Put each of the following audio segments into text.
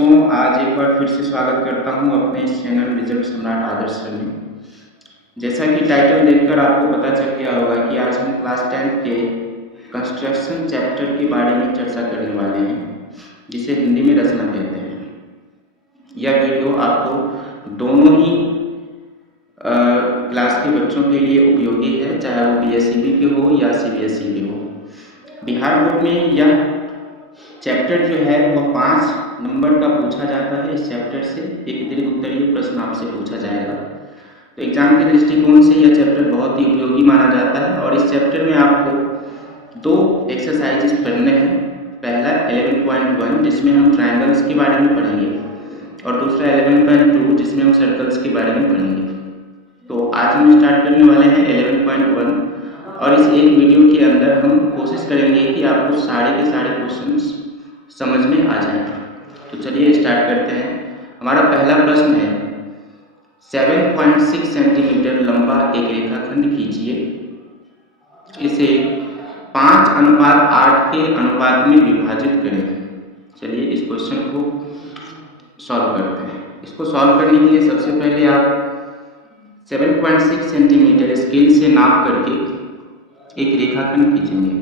बच्चों, आज एक बार फिर से स्वागत करता हूं अपने इस चैनल रिजल्ट सम्राट आदर्श सर में। जैसा कि टाइटल देखकर आपको पता चल गया होगा कि आज हम क्लास 10th के कंस्ट्रक्शन चैप्टर के बारे में चर्चा करने वाले हैं, जिसे हिंदी में रचना कहते हैं। यह वीडियो आपको दोनों ही क्लास के बच्चों के लिए उपयोगी है, चाहे वो PSEB के हो या CBSE के हो। बिहार बोर्ड में यह चैप्टर जो है वह 5 नंबर का पूछा जाता है। इस चैप्टर से एक दीर्घ उत्तरीय प्रश्न आपसे पूछा जाएगा, तो एग्जाम के दृष्टिकोण से यह चैप्टर बहुत ही उपयोगी माना जाता है। और इस चैप्टर में आपको 2 एक्सरसाइजेस पढ़ने हैं। पहला 11.1 जिसमें हम ट्रायंगल्स के बारे में पढ़ेंगे, और दूसरा 11.2 जिसमें हम सर्कल्स के बारे में पढ़ेंगे। तो आज हम स्टार्ट करने वाले हैं 11.1, और इस एक वीडियो के अंदर हम कोशिश करेंगे कि आपको सारे के सारे क्वेश्चंस समझ में आ जाए। तो चलिए स्टार्ट करते हैं। हमारा पहला प्रश्न है, 7.6 सेंटीमीटर लंबा एक रेखाखंड खींचिए। इसे 5:8 के अनुपात में विभाजित करें। चलिए इस क्वेश्चन को सॉल्व करते हैं। इसको सॉल्व करने के लिए सबसे पहले आप 7.6 सेंटीमीटर स्केल से नाप करके एक रेखाखंड खींचेंगे।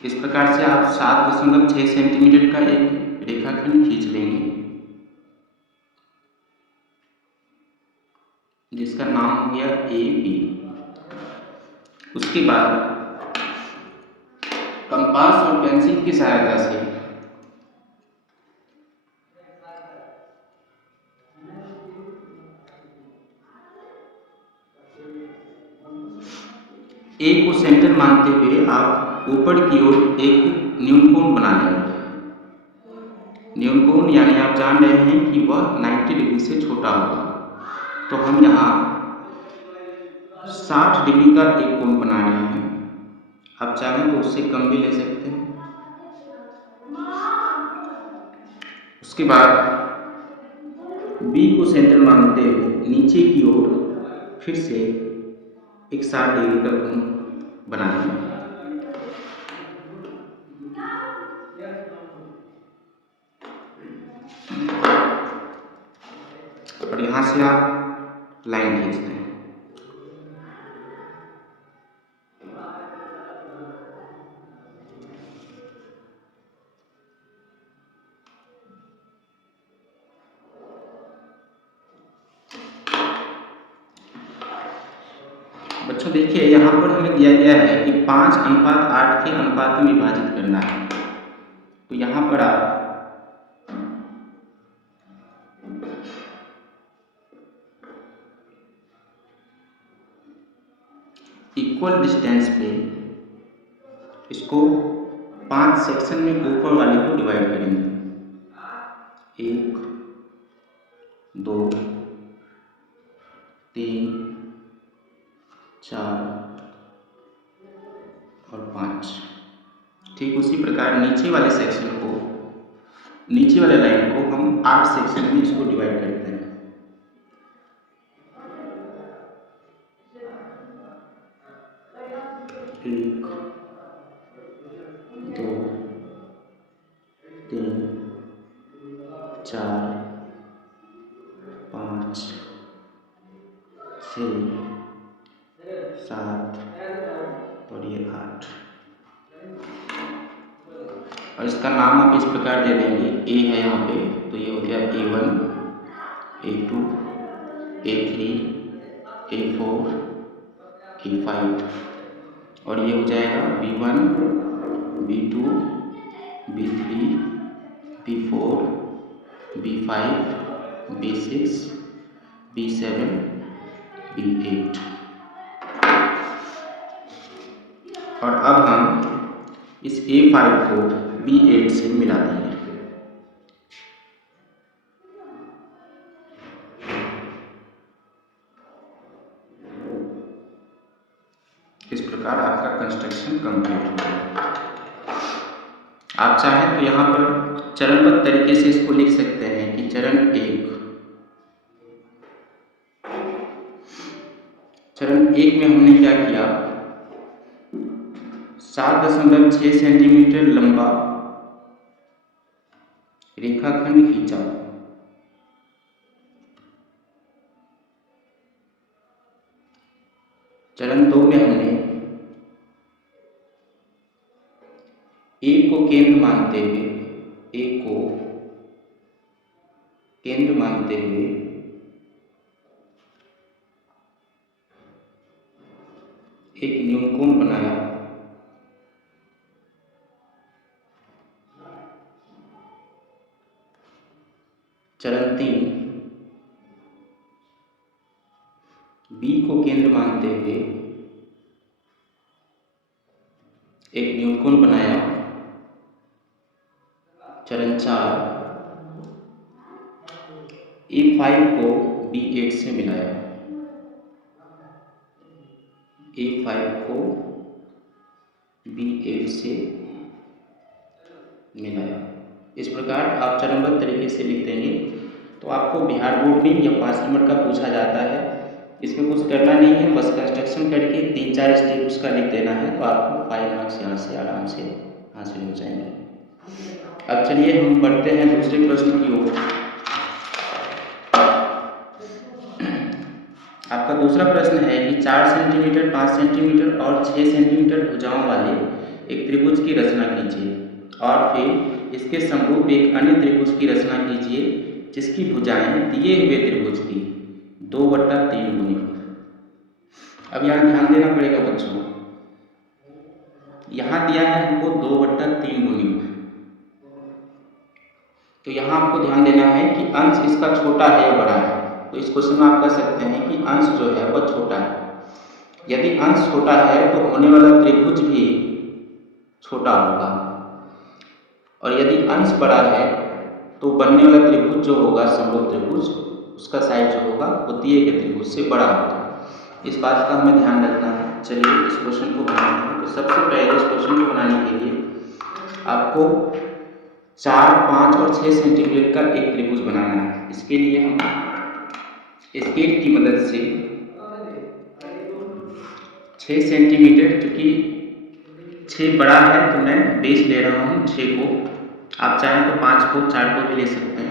इस प्रकार से आप 7.6 सेंटीमीटर का एक रेखाखंड खींच लेंगे, जिसका नाम हो गया AB। उसके बाद कंपास और पेंसिल की सहायता से A को सेंटर मानते हुए आप ऊपर की ओर एक न्यूनकोण बना लेंगे। न्यूनकोण यानी आप जान रहे हैं कि वह 90 डिग्री से छोटा होगा। तो हम यहाँ 60 डिग्री का एक कोण बना रहे हैं। आप चाहें तो उससे कम भी ले सकते हैं। उसके बाद B को सेंटर मानते हुए नीचे की ओर फिर से एक 60 डिग्री का कोण बनाएंगे। और यहाँ से आप लाइन खींचते हैं। बच्चों देखिए, यहाँ पर हमें दिया गया है कि 5:8 के अनुपात में विभाजित करना है। तो यहाँ पर आप इक्वल डिस्टेंस पे इसको 5 सेक्शन में ऊपर वाले को डिवाइड करेंगे। 1, 2, 3, 4 और 5। ठीक उसी प्रकार नीचे वाले सेक्शन को, नीचे वाले लाइन को हम 8 सेक्शन में इसको डिवाइड करते हैं। एक, 2, 3, 4, 5, 6, 7 और ये 8। और इसका नाम आप इस प्रकार दे देंगे। A है यहाँ पे, तो ये हो गया A1, A2, A3, A4, A5, और ये हो जाएगा B1, B2, B3, B4, B5, B6, B7, B8। और अब हम इस A5 को B8 से मिला देंगे। इस प्रकार आपका कंस्ट्रक्शन कंप्लीट हो गया। आप चाहें तो यहाँ पर चरणबद्ध तरीके से इसको लिख सकते हैं कि चरण 1 में हमने क्या किया, 7.6 सेंटीमीटर लंबा रेखाखंड खींचा। चरण 2 में हमने ए को केंद्र मानते हुए एक न्यूनकोण बनाया। चरण 3 बी को केंद्र मानते हुए एक न्यूनकोण बनाया। चरण 4 A5 को B8 से मिलाया। A5 को B8 से मिलाया। इस प्रकार आप चरणबद्ध तरीके से लिख देंगे तो आपको बिहार बोर्ड में यह 5 नंबर का पूछा जाता है। इसमें कुछ करना नहीं है, बस कंस्ट्रक्शन करके 3-4 स्टेप्स का लिख देना है तो आपको 5 मार्क्स यहाँ से आराम से हासिल हो जाएंगे। अब चलिए हम बढ़ते हैं दूसरे प्रश्न की ओर। आपका दूसरा प्रश्न है कि 4 सेंटीमीटर, 5 सेंटीमीटर और 6 सेंटीमीटर भुजाओं वाले एक त्रिभुज की रचना कीजिए और फिर इसके समरूप एक अन्य त्रिभुज की रचना कीजिए जिसकी भुजाएं दिए हुए त्रिभुज की 2/3 गुनी हो। अब यहाँ ध्यान देना पड़ेगा बच्चों, यहाँ दिया है हमको 2/3 गुनी हो, तो यहाँ आपको ध्यान देना है कि अंश इसका छोटा है या बड़ा है। तो इस क्वेश्चन में आप कह सकते हैं कि अंश जो है वह छोटा है। यदि अंश छोटा है तो होने वाला त्रिभुज भी छोटा होगा, और यदि अंश बड़ा है तो बनने वाला त्रिभुज जो होगा समरूप त्रिभुज, उसका साइज जो होगा वो दिए गए त्रिभुज से बड़ा होगा। इस बात का हमें ध्यान रखना है। चलिए इस क्वेश्चन को बनाते हैं। तो सबसे पहले इस क्वेश्चन को बनाने के लिए आपको 4, 5 और 6 सेंटीमीटर का एक त्रिभुज बनाना है। इसके लिए हम स्केल की मदद से 6 सेंटीमीटर, क्योंकि 6 बड़ा है तो मैं बेस ले रहा हूँ 6 को, आप चाहें तो 5 को, 4 को भी ले सकते हैं।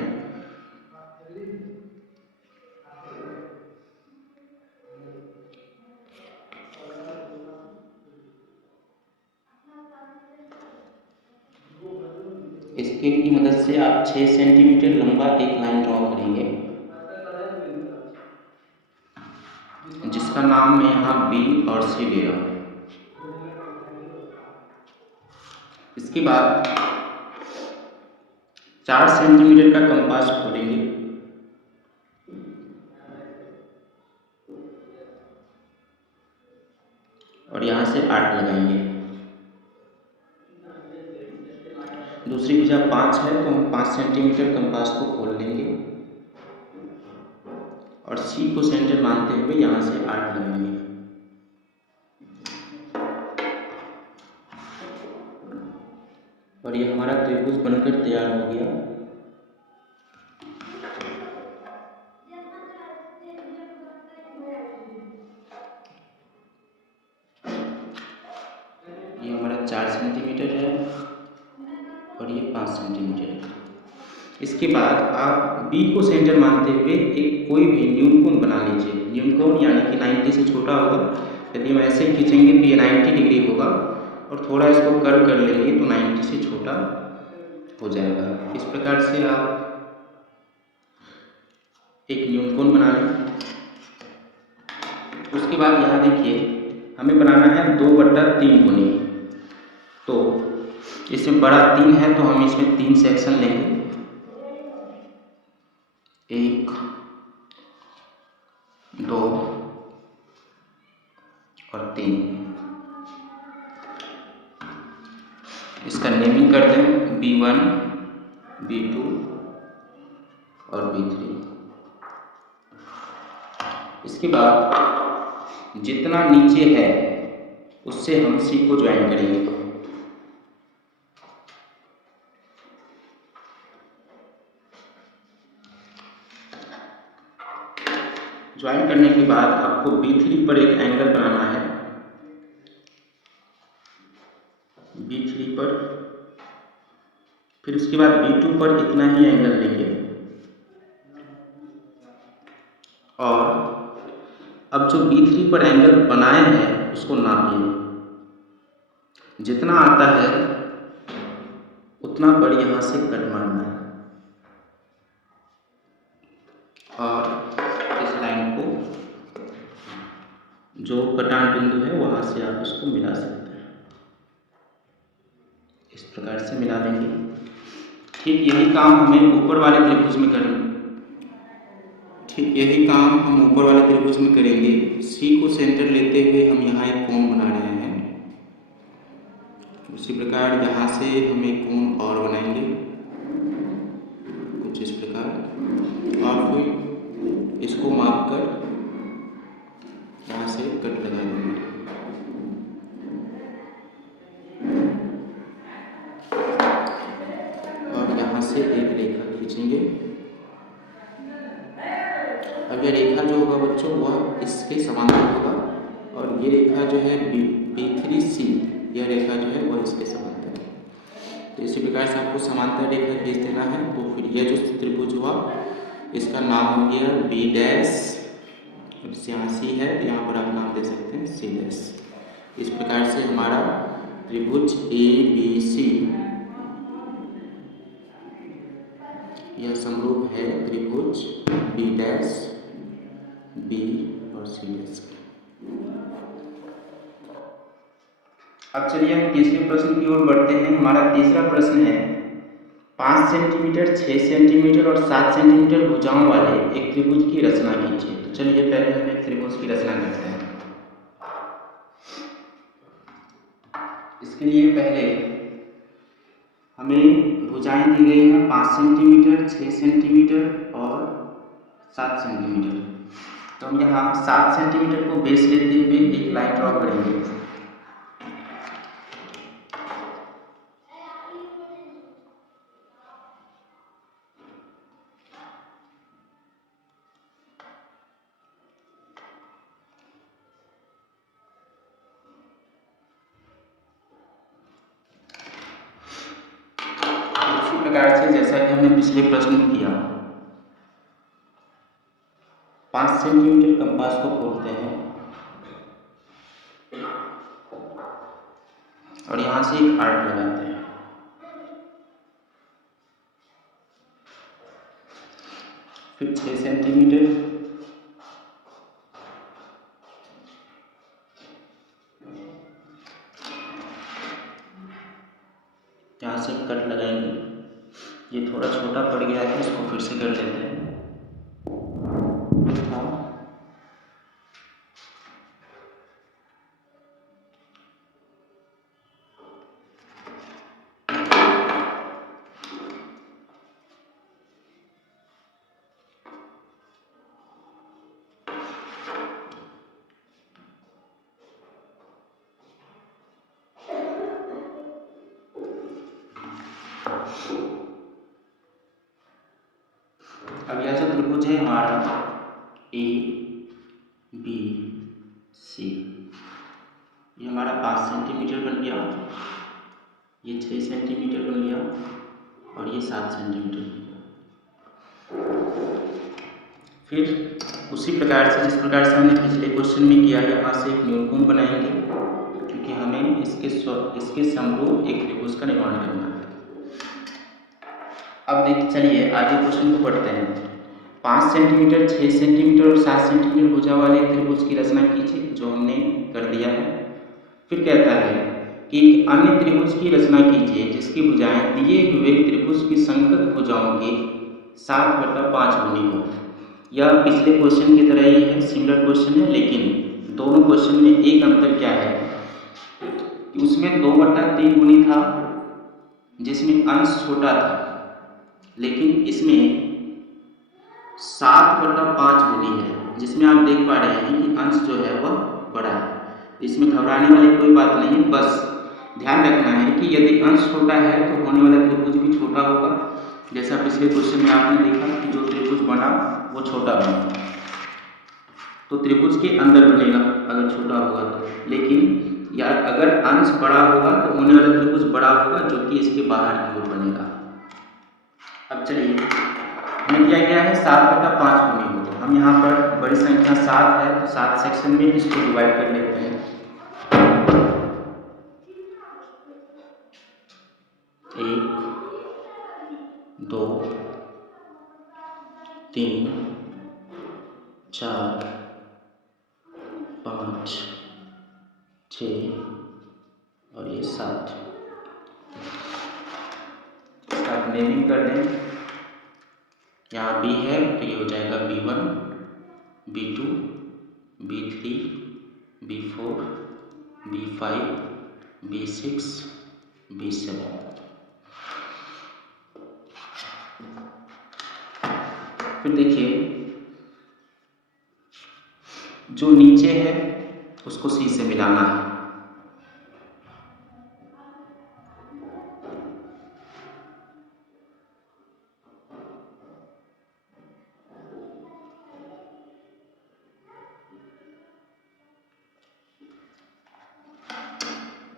स्केल की मदद से आप 6 सेंटीमीटर लंबा एक लाइन ड्रॉ करेंगे जिसका नाम मैं यहाँ B और C ले रहा हूँ। इसके बाद 4 सेंटीमीटर का कंपास खोलेंगे और यहाँ से 8 लगाएंगे। दूसरी भुजा 5 है तो हम 5 सेंटीमीटर कंपास को खोल लेंगे और C को सेंटर मानते हुए यहाँ से 8 लगाएंगे। और ये हमारा त्रिभुज बनकर तैयार हो गया। ये हमारा 4 सेंटीमीटर है और ये 5 सेंटीमीटर है। इसके बाद आप B को सेंटर मानते हुए एक कोई भी न्यूनकोण बना लीजिए। न्यूनकोण यानी कि 90 से छोटा होगा। यदि हम ऐसे खींचेंगे तो ये 90 डिग्री होगा और थोड़ा इसको कर्व कर लेंगे तो 90 से छोटा हो जाएगा। इस प्रकार से आप एक न्यूनकोण बना लें। उसके बाद यहाँ देखिए हमें बनाना है 2/3 गुनी। तो इसमें बड़ा 3 है तो हम इसमें 3 सेक्शन लेंगे, 1, 2 और 3। इसका नेमिंग कर दें B1, B2 और B3। इसके बाद जितना नीचे है उससे हम C को ज्वाइन करेंगे। ज्वाइन करने के बाद आपको B3 पर एक एंगल बनाना है, B3 पर। फिर उसके बाद B2 पर इतना ही एंगल लेंगे और अब जो B3 पर एंगल बनाए हैं उसको नापिए। जितना आता है उतना पर यहाँ से कट मारना है और इस लाइन को जो कटान बिंदु है वहाँ से आप इसको मिला सकते हैं। इस प्रकार से मिला देंगे। ठीक यही काम हमें ऊपर वाले त्रिभुज में करना। ठीक यही काम हम ऊपर वाले त्रिभुज में करेंगे। C को सेंटर लेते हुए हम यहाँ एक कोण बना रहे हैं। उसी प्रकार यहाँ से हम एक कोण और बनाएंगे कुछ इस प्रकार, और फिर इसको माप कर यहाँ से कट लगा देंगे। और यहाँ से एक रेखा खींचेंगे। अब यह रेखा जो होगा बच्चों वह इसके समांतर होगा और ये रेखा जो है B3C, यह रेखा जो है वह इसके समांतर है। तो इसी प्रकार से आपको समांतर रेखा खींच देना है। तो फिर यह जो त्रिभुज हुआ इसका नाम हो गया B डैश, यहाँ C है तो यहाँ पर आप नाम दे सकते हैं C डैश। इस प्रकार से हमारा त्रिभुज ABC यह समरूप है त्रिभुज B डैश, B और C डैश। अब चलिए हम तीसरे प्रश्न की ओर बढ़ते हैं। हमारा तीसरा प्रश्न है 5 सेंटीमीटर, 6 सेंटीमीटर और 7 सेंटीमीटर भुजाओं वाले एक त्रिभुज की रचना कीजिए। तो चलिए पहले हम एक त्रिभुज की रचना करते हैं। इसके लिए पहले हमें भुजाएं दी गई हैं 5 सेंटीमीटर, 6 सेंटीमीटर और 7 सेंटीमीटर। तो हम यहाँ 7 सेंटीमीटर को बेस लेते हुए एक लाइन ड्रॉ करेंगे। प्रकार से जैसा कि हमने पिछले प्रश्न में किया, 5 सेंटीमीटर कंपास को खोलते हैं और यहाँ से एक आर्क लगाते हैं। फिर 6 सेंटीमीटर, यहाँ से कट लगाएंगे। ये थोड़ा छोटा पड़ गया है, इसको फिर से कर लेते हैं। अब यह जो त्रिभुज है हमारा A B C, ये हमारा 5 सेंटीमीटर बन गया, ये 6 सेंटीमीटर बन गया और ये 7 सेंटीमीटर बन गया। फिर उसी प्रकार से जिस प्रकार से हमने पिछले क्वेश्चन में किया, यहाँ से एक न्यूनकोण बनाएंगे क्योंकि हमें इसके समरूप एक त्रिभुज का निर्माण करना है। अब चलिए आगे क्वेश्चन को पढ़ते हैं। 5 सेंटीमीटर, 6 सेंटीमीटर और 7 सेंटीमीटर भुजा वाले त्रिभुज की रचना कीजिए, जो हमने कर दिया है। फिर कहता है कि एक अन्य त्रिभुज की रचना कीजिए जिसकी भुजाएं दिए हुए त्रिभुज की संगत भुजाओं के 7/5 गुनी हो। यह पिछले क्वेश्चन की तरह ही है, सिमिलर क्वेश्चन है, लेकिन दोनों क्वेश्चन में एक अंतर क्या है कि उसमें 2/3 गुनी था जिसमें अंश छोटा था, लेकिन इसमें 7/5 गुनी है जिसमें आप देख पा रहे हैं कि अंश जो है वह बड़ा है। इसमें घबराने वाली कोई बात नहीं है, बस ध्यान रखना है कि यदि अंश छोटा है तो होने वाला त्रिभुज भी छोटा होगा। जैसा पिछले क्वेश्चन में आपने देखा कि जो त्रिभुज बना वो छोटा बना। तो त्रिभुज के अंदर बनेगा अगर छोटा होगा तो, लेकिन या अगर अंश बड़ा होगा तो होने वाला त्रिभुज बड़ा होगा जो कि इसके बाहर की ओर बनेगा। अब चलिए हमें दिया गया है 7/5 कोणीय हो, तो हम यहाँ पर बड़ी संख्या 7 है तो 7 सेक्शन में इसको डिवाइड कर लेते हैं। 1 2 3 4 5 6 और ये 7। इसका नेमिंग कर दें। यहाँ B है तो ये हो जाएगा B1 B2 B3 B4 B5 B6 B7। फिर देखिए जो नीचे है उसको C से मिलाना है।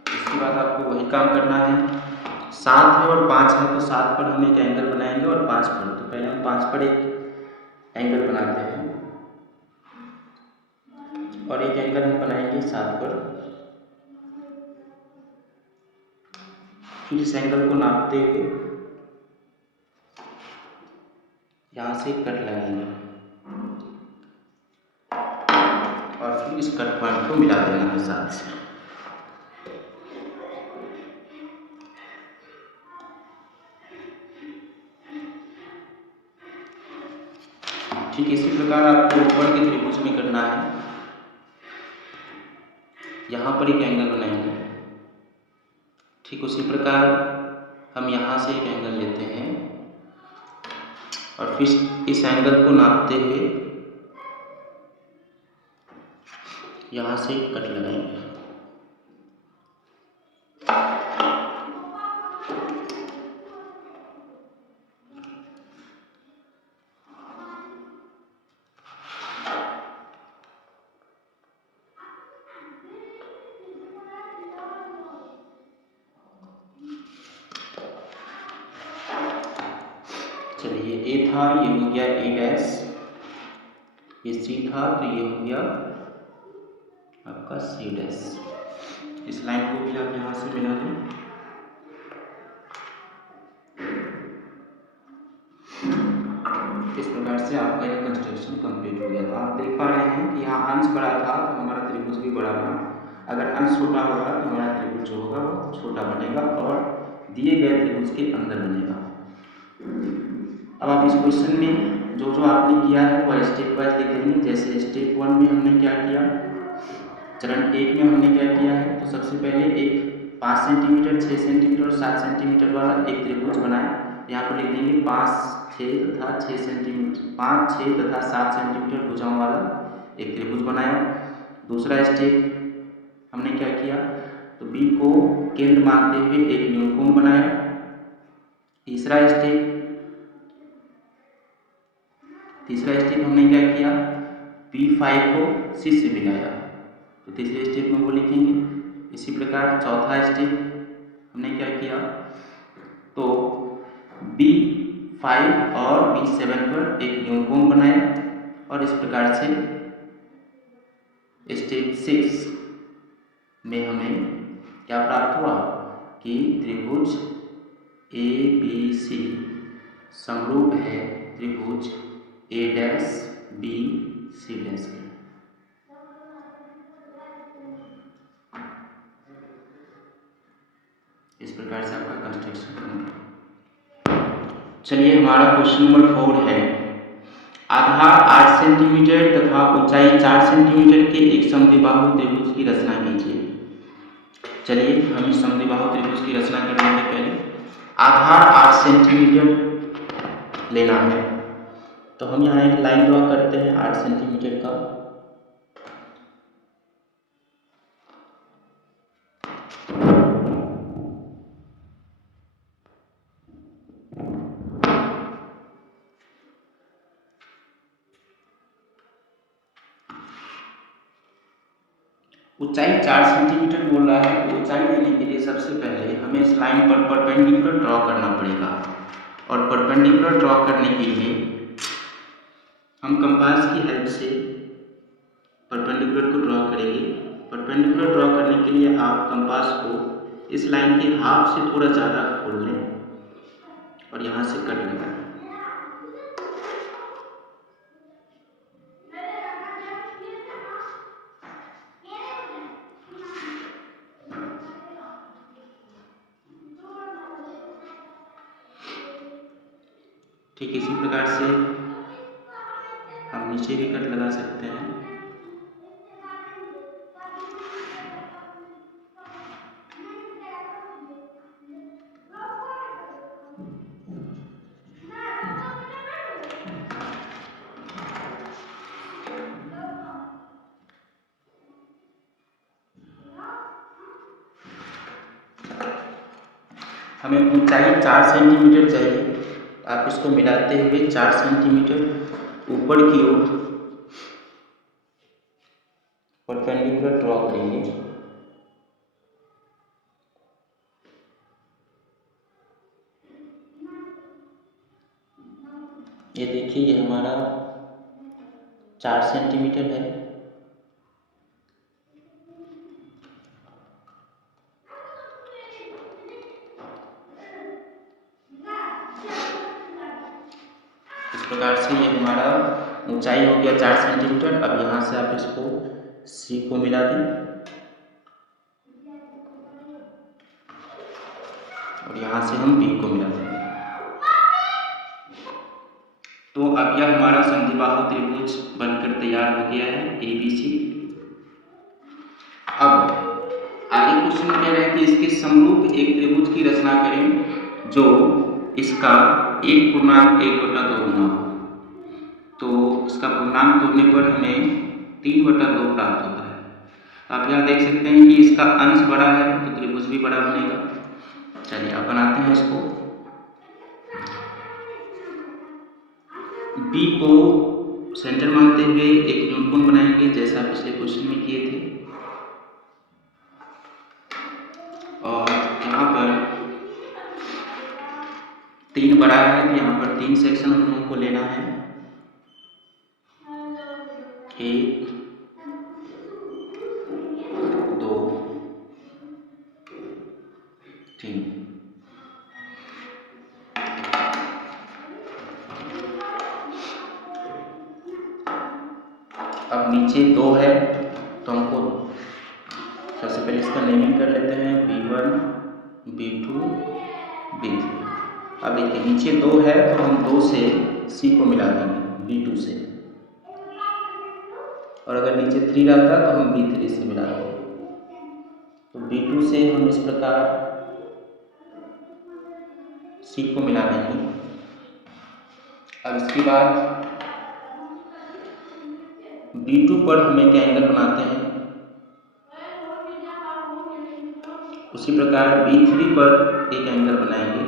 इसके बाद आपको वही काम करना है। 7 है और 5 है तो 7 पर हम एक एंगल बनाएंगे और 5 पर, तो पहले हम 5 पर एक एंगल बनाते हैं और एक एंगल हम बनाएंगे 7 पर। फिर इस एंगल को नापते हुए यहाँ से कट लगाएंगे और फिर इस कट पॉइंट को मिला देना है 7 से। ठीक इसी प्रकार आपको ऊपर के त्रिभुज में करना है। यहाँ पर एक एंगल बनाएंगे, ठीक उसी प्रकार हम यहाँ से एक एंगल लेते हैं और फिर इस एंगल को नापते हुए यहाँ से कट लगाएंगे। चलिए ए था, ये हो गया ए डैश, ये सी था तो ये हो गया आपका सी डैश। इस लाइन को भी आप यहाँ से मिला दें। इस प्रकार से आपका यह कंस्ट्रक्शन कंप्लीट हो गया। तो आप देख पा रहे हैं कि यहाँ अंश बड़ा था तो हमारा त्रिभुज भी बड़ा बना, अगर अंश छोटा होगा तो हमारा त्रिभुज जो होगा वो छोटा बनेगा और दिए गए त्रिभुज के अंदर बनेगा। अब आप इस क्वेश्चन में जो जो आपने किया है वह स्टेप वाइज लिखेंगे। जैसे स्टेप 1 में हमने क्या किया, चरण 1 में हमने क्या किया है, तो सबसे पहले एक 5 सेंटीमीटर 6 सेंटीमीटर और 7 सेंटीमीटर वाला एक त्रिभुज बनाया। यहाँ पर लिख देंगे 5 6 तथा 6 सेंटीमीटर 5 6 तथा 7 सेंटीमीटर भुजाओं वाला एक त्रिभुज बनाया। दूसरा स्टेप हमने क्या किया, तो बी को केंद्र मानते हुए एक न्यूनकोण बनाया। तीसरा स्टेप हमने क्या किया, P5 को C से मिलाया, तो तीसरे स्टेप में वो लिखेंगे। इसी प्रकार चौथा स्टेप हमने क्या किया, तो B5 और B7 पर एक न्यूनकोण बनाया और इस प्रकार से स्टेप 6 में हमें क्या प्राप्त हुआ कि त्रिभुज ABC समरूप है त्रिभुज A dash B C dash के। इस प्रकार से आपका कंस्ट्रक्शन कंप्लीट। चलिए हमारा क्वेश्चन नंबर 4 है, आधार 8 सेंटीमीटर तथा ऊंचाई 4 सेंटीमीटर के एक समद्विबाहु त्रिभुज की रचना कीजिए। चलिए हम इस समद्विबाहु त्रिभुज की रचना करने के पहले आधार 8 सेंटीमीटर लेना है, तो हम यहाँ एक लाइन ड्रॉ करते हैं 8 सेंटीमीटर का। ऊंचाई 4 सेंटीमीटर बोल रहा है, तो ऊंचाई लेने के लिए सबसे पहले हमें इस लाइन पर परपेंडिकुलर ड्रॉ करना पड़ेगा। और परपेंडिकुलर ड्रॉ करने के लिए हम कंपास की हेल्प से परपेंडिकुलर को ड्रॉ करेंगे। परपेंडिकुलर ड्रॉ करने के लिए आप कंपास को इस लाइन के हाफ से थोड़ा ज़्यादा खोल लें और यहाँ से कट लगाएं। ठीक इसी प्रकार से हम नीचे भी कट लगा सकते हैं। हमें ऊंचाई 4 सेंटीमीटर चाहिए। आप इसको मिलाते हुए 4 सेंटीमीटर ऊपर की ओर परपेंडिकुलर ड्रॉ करेंगे। ये देखिए, ये हमारा 4 सेंटीमीटर है। इस प्रकार से ये हमारा ऊंचाई हो गया 4 सेंटीमीटर। अब यहाँ से आप इसको सी को मिला दें और यहाँ से हम बी को मिला देंगे। तो अब यह हमारा समद्विबाहु त्रिभुज बनकर तैयार हो गया है, ABC। अब आगे क्वेश्चन कह रहे हैं कि इसके समरूप एक त्रिभुज की रचना करें जो इसका 1/1/2 गुना हो। तो इसका पूर्णांक तोड़ने पर हमें 3/2 प्राप्त होता है। आप यहाँ देख सकते हैं कि इसका अंश बड़ा है तो त्रिभुज भी बड़ा बनेगा। चलिए अब बनाते हैं इसको। बी को सेंटर मानते हुए एक न्यूनकोण बनाएंगे, जैसा पिछले क्वेश्चन में किए थे। और यहाँ पर 3 बड़ा है तो यहाँ पर 3 सेक्शन हम लोगों को लेना है। 1, 2, 3। अब नीचे 2 है तो हमको सबसे पहले इसका नेमिंग कर लेते हैं, B1, B2, B3। अब देखिए नीचे 2 है तो हम 2 से C को मिला देंगे B2 से, और अगर नीचे 3 रहता तो हम B3 से मिला देंगे। तो B2 से हम इस प्रकार C को मिला देंगे। अब इसके बाद B2 पर हम एक एंगल बनाते हैं। उसी प्रकार B3 पर एक एंगल बनाएंगे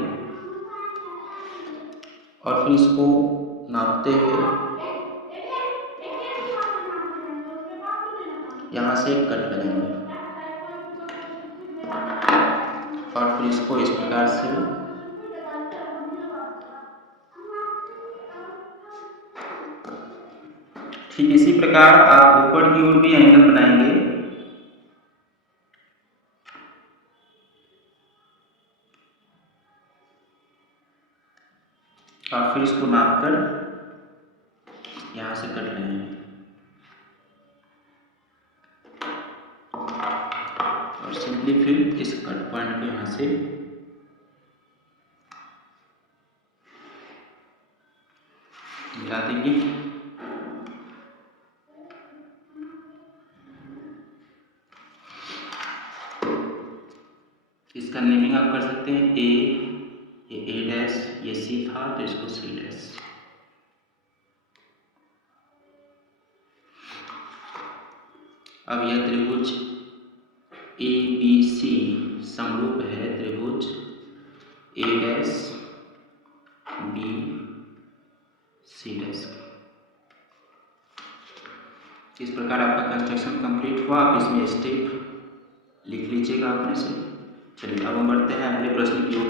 और फिर इसको नापते हुए यहाँ से एक कट लगाएंगे और फिर इसको इस प्रकार से ठीक इसी प्रकार आप ऊपर की ओर भी एंगल बनाएंगे। और फिर इसको नापकर यहाँ से कट लेंगे और सिंपली फिर इस कट पॉइंट को यहाँ से मिला देंगे। इसका नेमिंग आप कर सकते हैं A, ये A', ये C था तो इसको C'। अब यह त्रिभुज ABC समरूप है त्रिभुज A', B, C'। इस प्रकार आपका कंस्ट्रक्शन कंप्लीट हुआ। आप इसमें स्टेप लिख लीजिएगा अपने से। चलिए अब हम बढ़ते हैं अगले प्रश्न की ओर।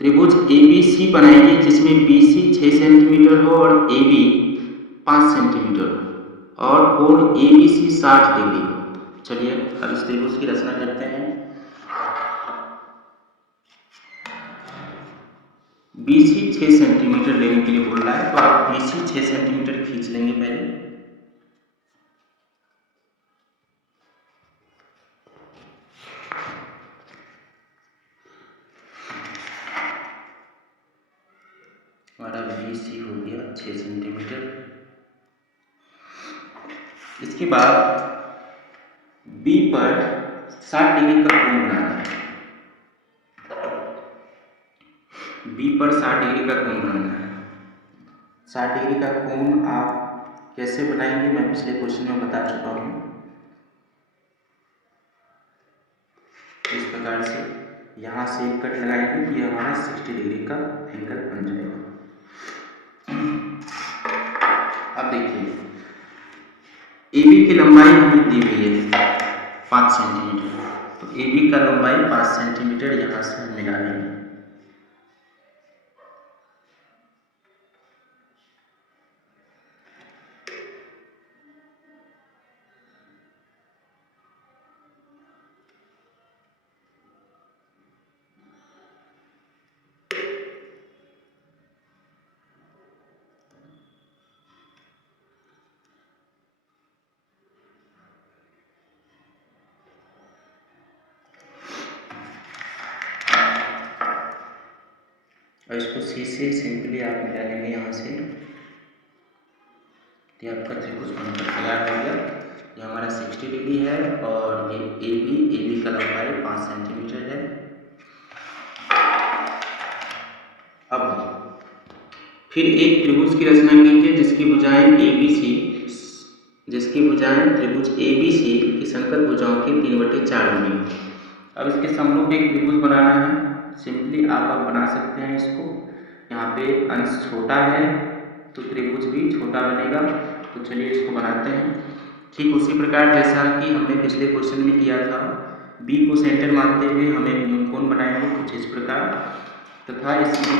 त्रिभुज ABC बनाइए जिसमें BC 6 सेंटीमीटर हो और AB 5 सेंटीमीटर हो और कोण ABC 60 डिग्री हो। चलिए अब इस त्रिभुज की रचना करते हैं। BC 6 सेंटीमीटर लेने के लिए बोल रहा है, तो आप BC 6 सेंटीमीटर खींच लेंगे पहले। हमारा BC हो गया 6 सेंटीमीटर। इसके बाद B पर 60 डिग्री का कोण बनाना है। B पर 60 डिग्री का कोण बनाना है। 60 डिग्री का कोण आप कैसे बनाएंगे मैं पिछले क्वेश्चन में बता चुका हूँ। इस प्रकार से यहाँ से एक कट लगाएंगे तो ये हमारा 60 डिग्री का एंगल बन जाएगा। अब देखिए AB की लंबाई हमें दी हुई है 5 सेंटीमीटर, तो AB का लंबाई 5 सेंटीमीटर यहाँ से हम निकालेंगे। और इसको C से सिंपली आप मिला लेंगे यहाँ से, तो आपका त्रिभुज बनकर तैयार हो गया। ये हमारा 60 डिग्री है और ये AB का लंबाई 5 सेंटीमीटर है। अब फिर एक त्रिभुज की रचना कीजिए जिसकी भुजाएं त्रिभुज ABC की संकर भुजाओं के 3/4 होंगी। अब इसके समरूप एक त्रिभुज बनाना है। सिंपली आप बना सकते हैं इसको। यहाँ पे अंश छोटा है तो त्रिभुज भी छोटा बनेगा। तो चलिए इसको बनाते हैं। ठीक उसी प्रकार जैसा कि हमने पिछले क्वेश्चन में किया था, B को सेंटर मानते हुए हमें न्यूनकोण बनाएंगे कुछ इस प्रकार, तथा इसमें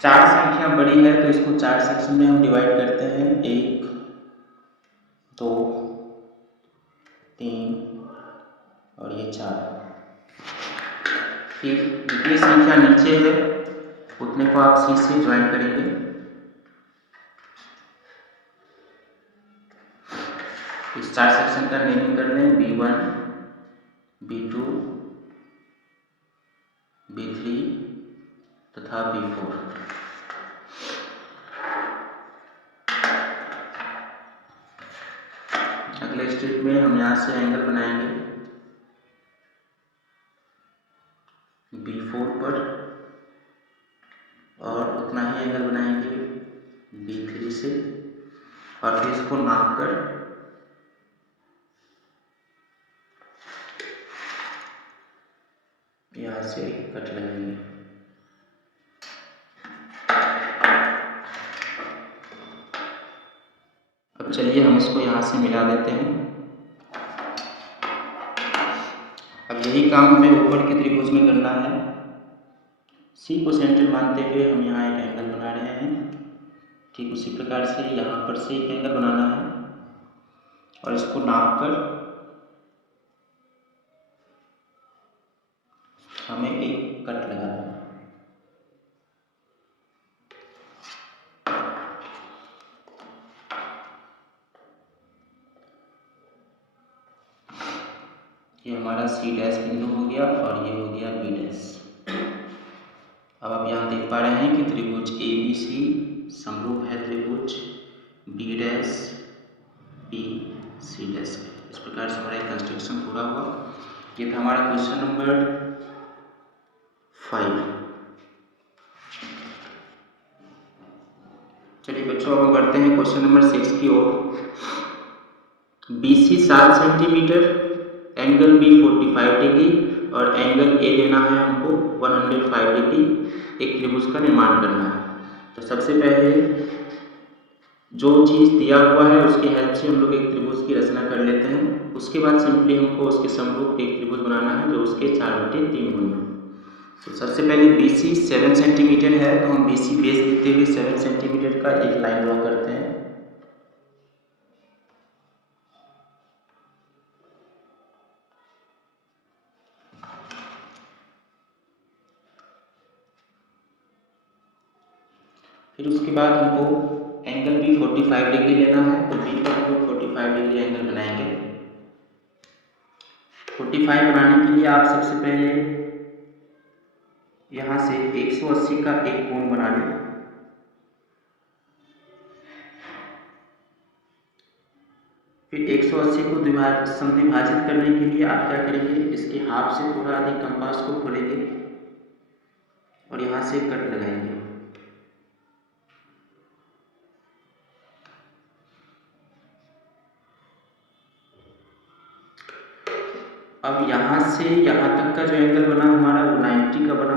4 संख्या बड़ी है तो इसको 4 सेक्शन में हम डिवाइड करते हैं। 1 2 3 और ये 4। फिर जितनी संख्या नीचे है उतने को आप C से ज्वाइन करेंगे। इस 4 सेक्शन का नेमिंग कर लें B1 B2 B3 तथा B4। अगले स्टेप में हम यहाँ से एंगल बनाएंगे B4 पर और उतना ही एंगल बनाएंगे B3 से और फिर इसको नाप कर यहाँ से कट लगाएंगे। अब चलिए हम इसको यहाँ से मिला देते हैं। अब यही काम हमें ऊपर के त्रिभुज में करना है। C को सेंटर मानते हुए हम यहाँ एक एंगल बना रहे हैं। ठीक उसी प्रकार से यहाँ पर से एक एंगल बनाना है और इसको नाप कर हमें एक कट लगाना है। ये हमारा C डैश बिंदु हो गया और ये हो गया B डैश। अब आप यहाँ देख पा रहे हैं कि त्रिभुज ABC समरूप है त्रिभुज B डैश C डैश। इस प्रकार से हमारा कंस्ट्रक्शन पूरा हुआ। ये था हमारा क्वेश्चन नंबर 5। चलिए बच्चों अब हम बढ़ते हैं क्वेश्चन नंबर 6 की ओर। BC 7 centimetre, angle B 45 degree और एंगल A लेना है हमको 105 डिग्री। एक त्रिभुज का निर्माण करना है। तो सबसे पहले जो चीज़ दिया हुआ है उसकी हेल्प से हम लोग एक त्रिभुज की रचना कर लेते हैं। उसके बाद सिंपली हमको उसके समरूप एक त्रिभुज बनाना है जो उसके 4/3 गुनी हो। तो सबसे पहले BC 7 सेंटीमीटर है, तो हम BC बेस देते हुए 7 सेंटीमीटर का एक लाइन ड्रॉ करते हैं। फिर उसके बाद हमको एंगल भी 45 डिग्री लेना है, तो बी पर हम लोग 45 डिग्री एंगल बनाएंगे। 45 बनाने के लिए आप सबसे पहले यहाँ से 180 का एक कोण बना लें। फिर 180 को समद्विभाजित करने के लिए आप क्या करेंगे, इसके हाफ से थोड़ा अधिक कंपास को खोलेंगे और यहाँ से कट लगाएंगे। अब यहाँ से यहाँ तक का जो एंगल बना हमारा वो 90 का बना।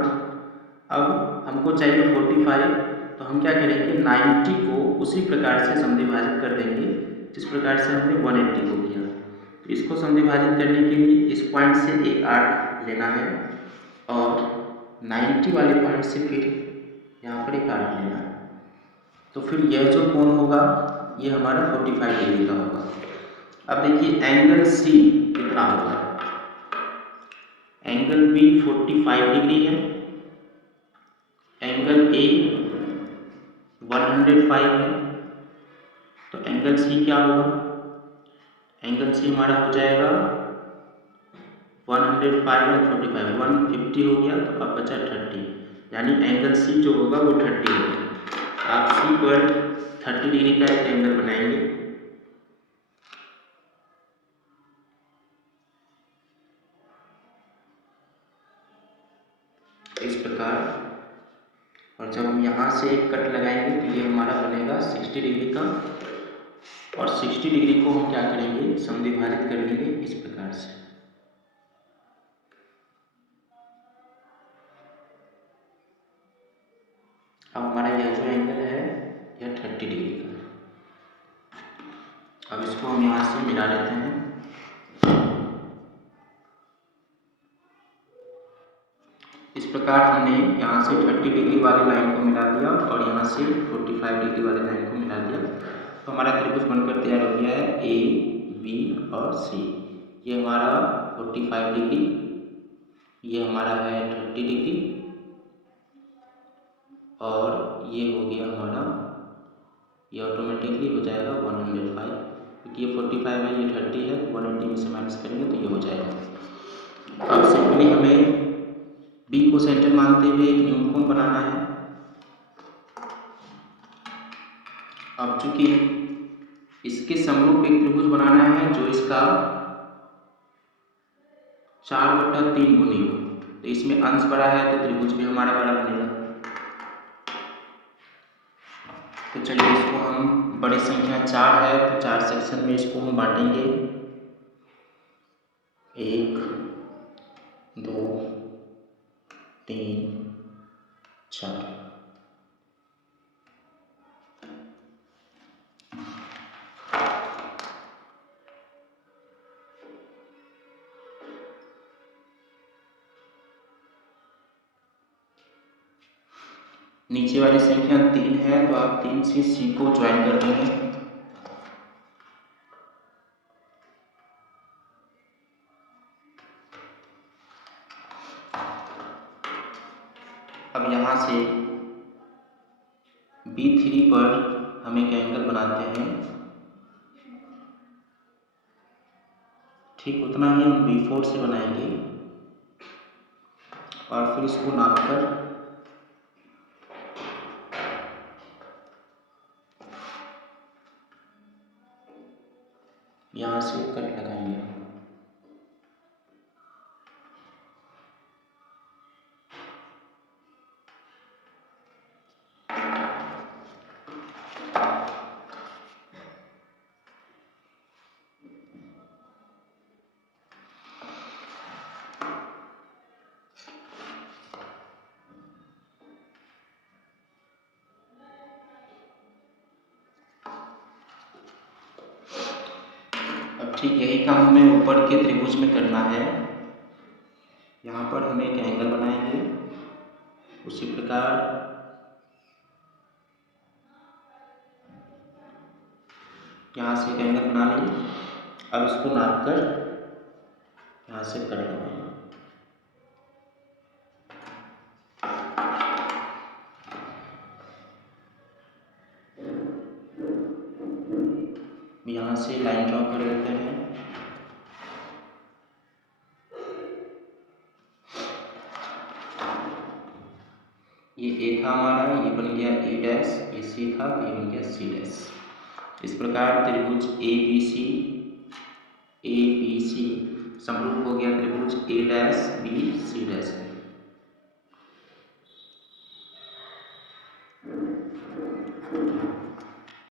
अब हमको चाहिए 45, तो हम क्या करेंगे 90 को उसी प्रकार से समद्विभाजित कर देंगे जिस प्रकार से हमने 180 को किया। तो इसको समद्विभाजित करने के लिए इस पॉइंट से एक आर्क लेना है और 90 वाले पॉइंट से फिर यहाँ पर एक आर्क लेना है। तो फिर यह जो कोण होगा ये हमारा 45 डिग्री का होगा। अब देखिए एंगल C कितना होगा, एंगल B 45 डिग्री है, एंगल A 105 है, तो एंगल C क्या होगा, एंगल C हमारा हो जाएगा 105 और 45 150 हो गया, तो अब बचा 30, यानी एंगल C जो होगा वो 30 होगा। आप C पर 30 डिग्री का एक एंगल बनाएंगे। इस प्रकार, और जब हम यहाँ से एक कट लगाएंगे तो ये हमारा बनेगा 60 डिग्री का, और 60 डिग्री को हम क्या करेंगे समद्विभाजित कर लेंगे इस प्रकार से। अब हमारा यह जो एंगल है यह 30 डिग्री का है। अब इसको हम यहाँ से मिला लेते हैं। इस प्रकार हमने यहाँ से 30 डिग्री वाली लाइन को मिला दिया और यहाँ से 45 डिग्री वाली लाइन को मिला दिया, तो हमारा त्रिभुज बनकर तैयार हो गया है A, B और C। ये हमारा 45 डिग्री, ये हमारा है 30 डिग्री, और ये हो गया हमारा, ये ऑटोमेटिकली हो जाएगा 105, क्योंकि ये 45 है ये 30 है, 180 में से माइनस करेंगे तो ये हो जाएगा। अब सिंपली हमें B को सेंटर मानते हुए एक न्यूनकोण बनाना है। अब चूंकि इसके समरूप एक त्रिभुज बनाना है जो इसका 4/3 गुनी हो, तो इसमें अंश बड़ा है तो त्रिभुज भी हमारा बड़ा बनेगा। तो चलिए इसको हम, बड़ी संख्या 4 है तो 4 सेक्शन में इसको हम बांटेंगे, 1 2 3 4। नीचे वाली संख्या 3 है तो आप 3 से C को ज्वाइन कर देंगे। अब यहाँ से B3 पर हम एक एंगल बनाते हैं, ठीक उतना ही हम B4 से बनाएंगे और फिर इसको नापकर यहाँ से कट लगाएंगे। ठीक यही काम हमें ऊपर के त्रिभुज में करना है। यहाँ पर हम एक एंगल बनाएंगे, उसी प्रकार यहाँ से एक एंगल बना लेंगे। अब इसको नाप कर यहाँ से कट लगाएंगे। यहाँ से लाइन ड्रॉ कर लेते हैं। ये ए था हमारा, ये बन गया ए डैश, ये सी था, ये बन गया सी डैश। इस प्रकार त्रिभुज ए बी सी समरूप हो गया त्रिभुज ए डैश बी सी डैश।